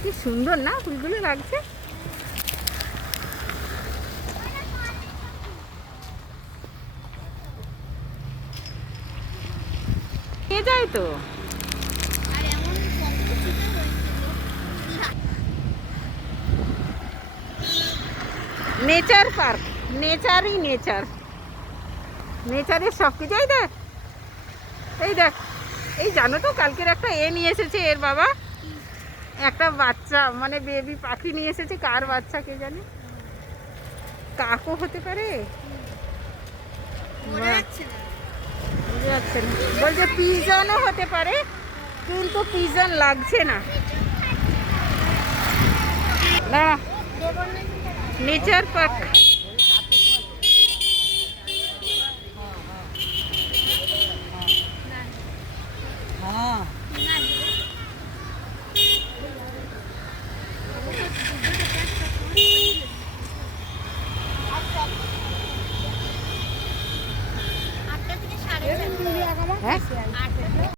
কি সুন্দর না ফুলগুলো লাগছে। নিয়ে যায় তো। নেচার পার্ক, নেচারই নেচার, নেচারের সব কিছুই দেখ। এই দেখ, এই জানো তো কালকের একটা নিয়ে এসেছে এর বাবা, একটা বাচ্চা মানে বেবি পাখি নিয়ে এসেছে। কার বাচ্চা কে জানে, কাকও হতে পারে, বোঝা যাচ্ছে না। বলছে পিজনও হতে পারে, কিন্তু পিজন লাগছে না। না, নেচার পার্ক। আটটা থেকে সাড়ে 4:00। হ্যাঁ